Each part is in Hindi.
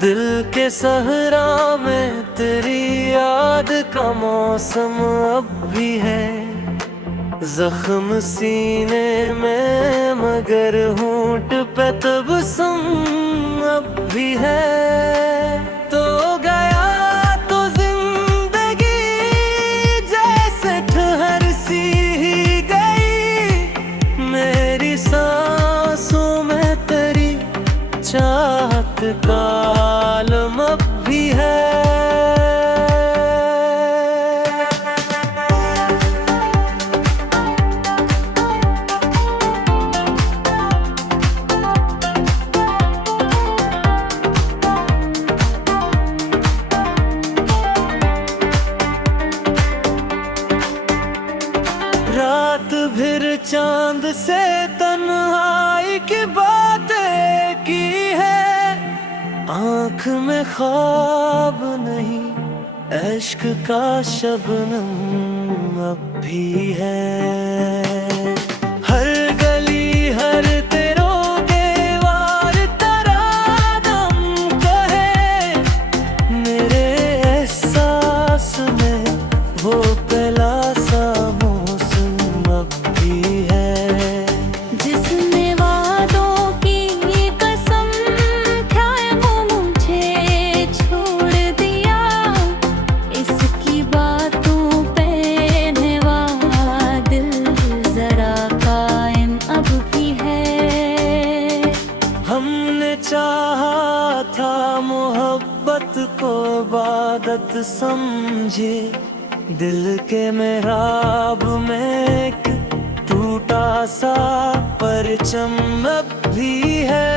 दिल के सहरा में तेरी याद का मौसम अब भी है, जख्म सीने में मगर होंठ पे तबस्सुम अब भी है। तो गया तो जिंदगी जैसे ठहर सी ही गई, मेरी सांसों में तेरी चाहत का आलम अब भी है। रात भर चांद से तन्हाई की बातें की है, आँख में ख्वाब नहीं इश्क का शबनम अब भी है। हर गली हर तेरों के वार तरानम कहे, मेरे एहसास में वो पहला सा मौसम अब भी है। जिसने वादों की कसम खाए वो मुझे छोड़ दिया, इसकी बातों पे नवा दिल जरा कायम अब भी है। हमने चाहा था मोहब्बत को इबादत समझे, दिल के मेहराब में एक टूटा सा परचम अब भी है।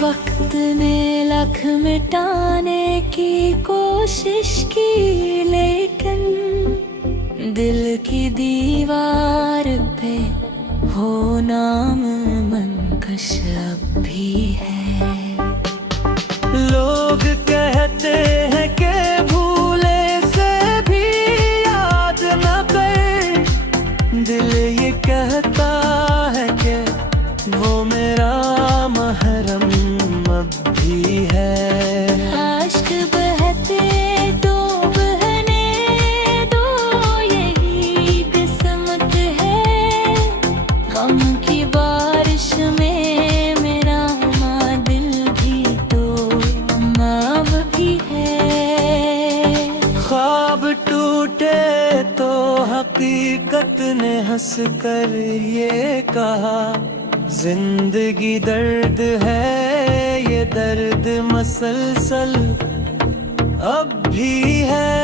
वक्त ने लख मिटाने की कोशिश की, लेकिन दिल की दीवार पे वो नाम मनकश अब भी है। लोग कहते हैं कि भूले से भी याद न कर, दिल ये कहता है कि वो मेरा महरम अब भी है। आश्क बहते तो बहने दो, यही किस्मत है। गम की बारिश में मेरा दिल भी तो अब भी है। ख्वाब टूटे तो हकीकत ने हंस कर ये कहा, जिंदगी दर्द है, ये दर्द मसलसल अब भी है।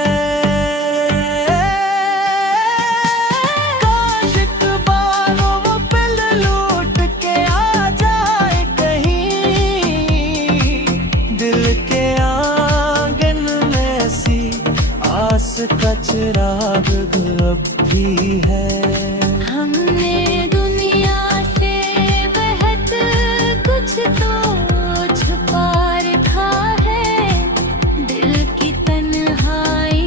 काश एक बार वो पिल लूट के आ जाए कहीं, दिल के आंगन में सी आस का चिराग अब भी है। हमने दुनिया से बेहद कुछ तो छुपा रखा है, दिल की तन्हाई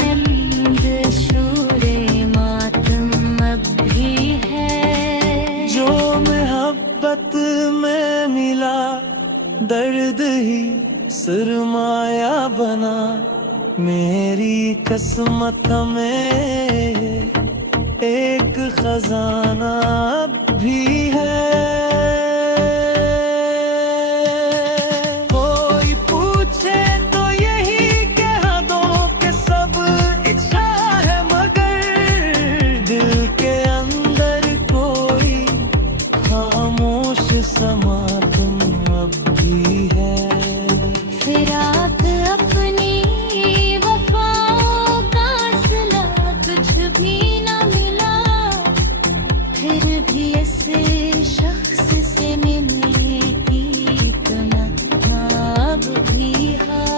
में नींद शूरे मातम अब भी है। जो मोहब्बत में मिला दर्द ही सरमाया बना, मेरी किस्मत में एक खजाना अब भी है। कोई पूछे तो यही कह दो कि सब इच्छा है, मगर दिल के अंदर कोई खामोश समा तुम अब भी है। फिराक अपनी वफाओं का सिला कुछ भी न मिला, फिर भी ऐसे शख्स से मिलने की तमन्ना अब भी है।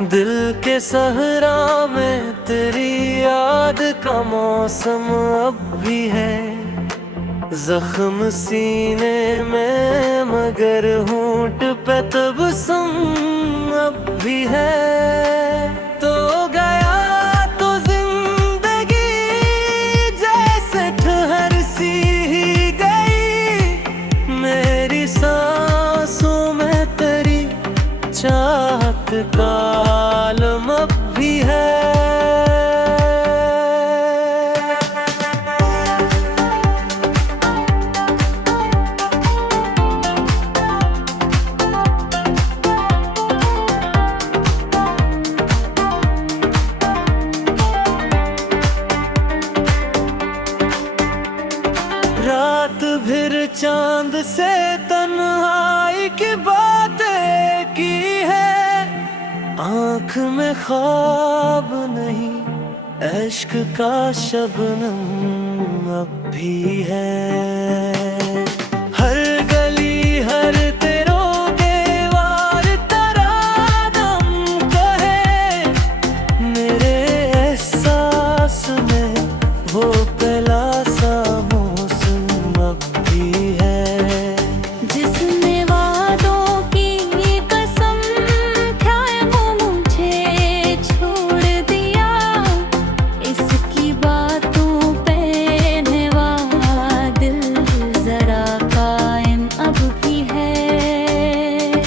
दिल के सहरा में तेरी याद का मौसम अब भी है, जख्म सीने में मगर होंठ पे तबस्सुम अब भी है। तो गया तो जिंदगी जैसे ठहर सी ही गई, मेरी सांसों में तेरी चाहत का आलम अब भी है। रात भर चांद से तन्हाई की बातें की है, आँख में ख्वाब नहीं इश्क का शबनम अब भी है। हर गली हर तेरोगे वार तरानम कहे, मेरे एहसास में वो पहला सा मौसम अब भी है। जिसने वादों की कसम खाए वो मुझे छोड़ दिया, इसकी बातों पे नवा दिल जरा कायम अब भी है।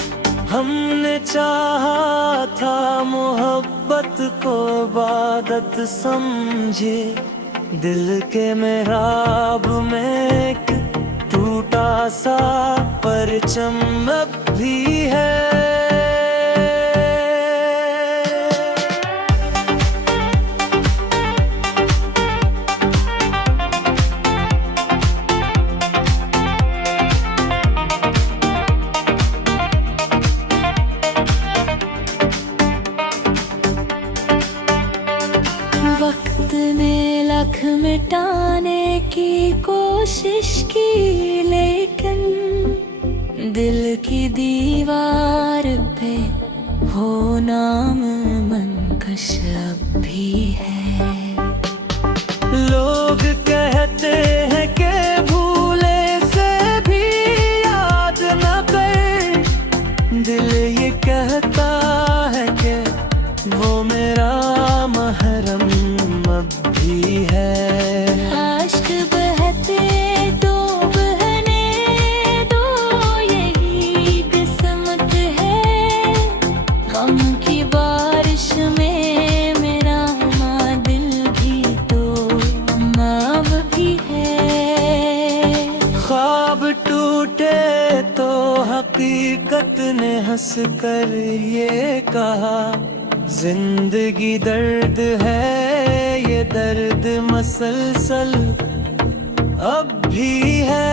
हमने चाहा था मोहब्बत को इबादत समझे, दिल के मेहराब में एक टूटा सा परचम अब भी है। वक्त ने लख मिटाने की कोशिश की, लेकिन दिल की दीवार पे वो नाम मनकश अब भी है। लोग कहते हैं कि भूले से भी याद न कर, दिल ये कहता है कि वो मेरा महरम अब भी है। आश्क बहते तो बहने दो, यही किस्मत है। गम की बारिश में मेरा दिल भी तो अब भी है। ख्वाब टूटे तो हकीकत ने हंस कर ये कहा, जिंदगी दर्द है, ये दर्द मसलसल अब भी है।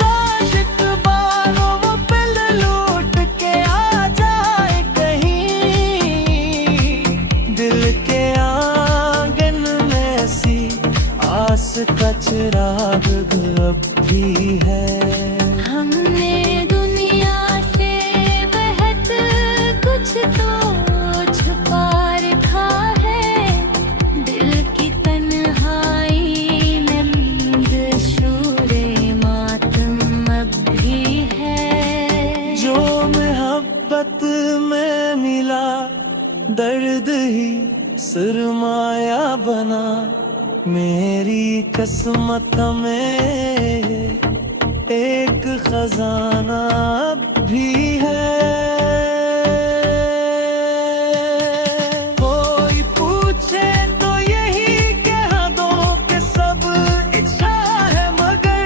काश एक बार वो पल लौट के आ जाए कहीं, दिल के आंगन में सी आस का चिराग अब भी है। हमने दुनिया से बेहद कुछ तो छुपा रखा है, दिल की तन्हाई में मंदशूरे मातम अब भी है। जो मोहब्बत में मिला दर्द ही सरमाया बना, मेरी किस्मत में एक खजाना अब भी है। कोई पूछे तो यही कह दो कि सब इच्छा है, मगर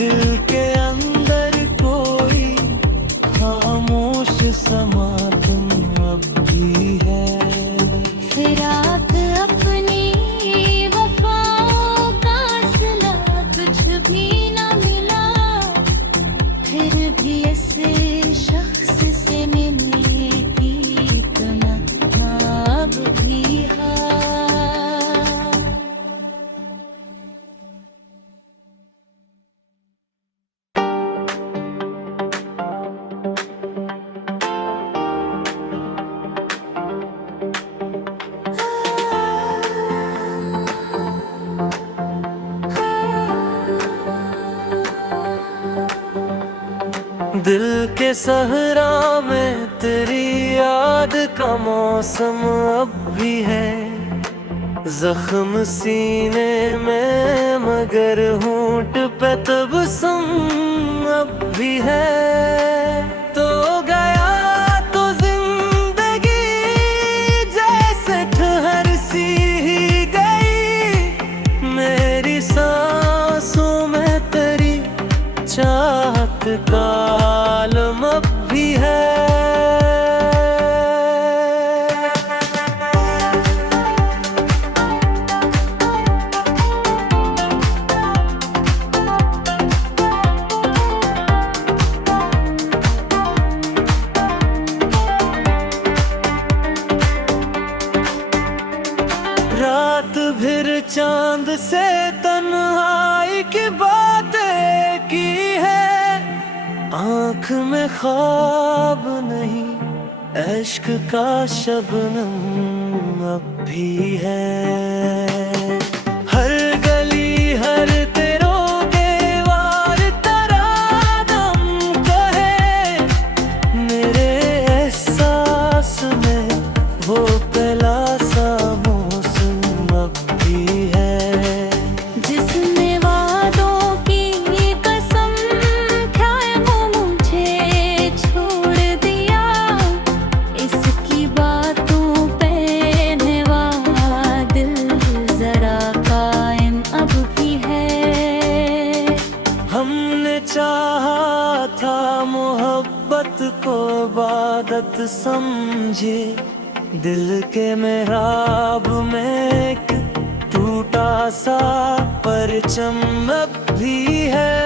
दिल के अंदर कोई खामोश समा तुम अब भी है। फिराक अपनी वफाओं का सिला कुछ भी न मिला, फिर भी ऐसे शख्स से मिलने की तमन्ना अब भी है। दिल के सहरा में तेरी याद का मौसम अब भी है, जख्म सीने में मगर होंठ पे तबस्सुम अब भी है। तो गया तो जिंदगी जैसे ठहर सी ही गई, मेरी सांसों में तेरी चाहत का आलम अब भी है। रात भर चांद से तन्हाई की बातें की है, आँख में ख्वाब नहीं इश्क का शबनम अब भी है। हर गली हर तेरों के वार तरानम कहे, मेरे एहसास में वो पहला सा चाहा था मोहब्बत को इबादत समझे, दिल के मेहराब में एक टूटा सा परचम अब भी है।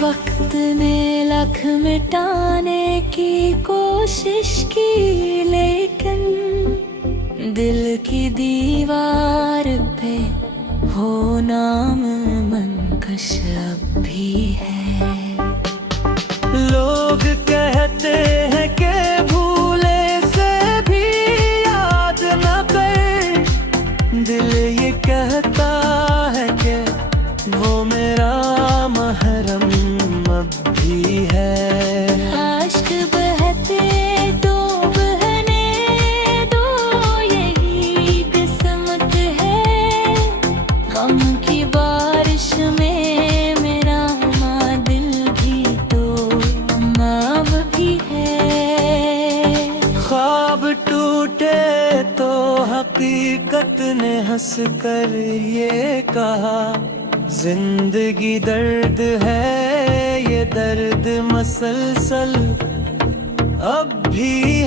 वक्त ने लख मिटाने की कोशिश की, लेकिन दिल की दीवार पे वो नाम मनकश अब भी है। लोग कहते हैं कि भूले से भी याद न कर, दिल ये कहता है कि वो मेरा महरम अब भी है। आश्क बहते तो बहने दो, यही किस्मत है। गम की बारिश में मेरा दिल भी तो अब भी है। ख्वाब टूटे तो हकीकत ने हंस कर ये कहा, जिंदगी दर्द है ये दर्द मसलसल अब भी